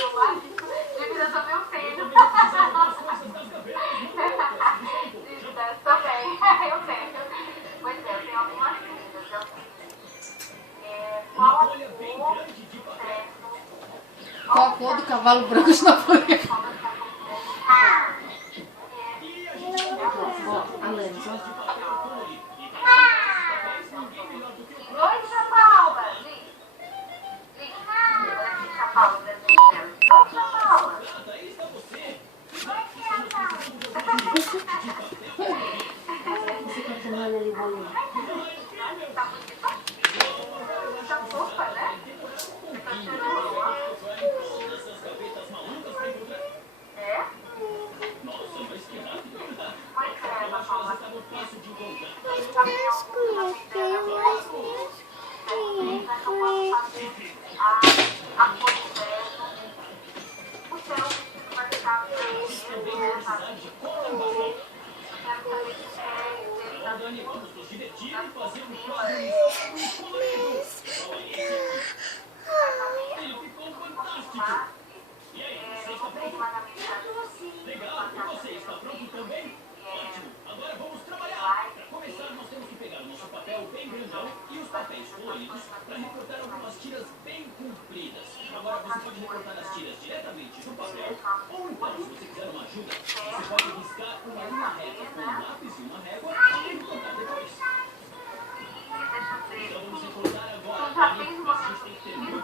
Dívida do meu filho. Dívida também. Eu tenho. Pois é, eu tenho algumas dívidas. Qual a cor do cavalo branco de Napoleão? A Lena, só. Oi, Tia Paula. Liz. Olha aqui, Tia Paula, o desenho dela. Oi, Tia Paula. Você tá tomando ali bolinha? Tá bonita? Tá fofa, né? Tá cheiroso, ó. É? Pois é, Tia Paula. A cor do verso. O seu vestido vai ficar vermelho, né? Quero saber se quer ele tá por cima. Legal, e você está pronto também? Ótimo, agora vamos trabalhar. Para começar, nós temos que pegar o nosso papel bem grandão e os papéis coloridos para recortar algumas tiras bem compridas. Agora você pode recortar as tiras diretamente do papel, ou então, se você quiser uma ajuda, você pode riscar uma linha reta com um lápis e uma régua e recortar depois. Então vamos recortar agora. Eu já fiz uma isso,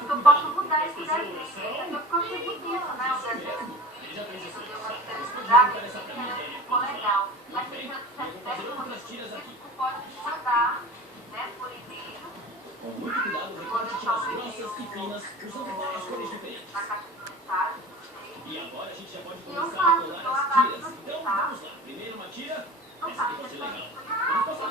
eu posso mudar esse desenho. Eu achei bonito, né? O desenho. Já fez isso? Ficou Pode legal. Mas se eu vou fazer outras tiras aqui. pode mandar, né, por e-mail. Com muito cuidado, recorte tiras grossas e finas, usando várias cores diferentes. Na caixa de comentários. E agora a gente já pode E eu começar a faço, colar eu as adapto tiras. aqui, Então tá? vamos lá. Primeiro uma tira. Eu Essa aqui faço, vai ser legal. eu Vamos passar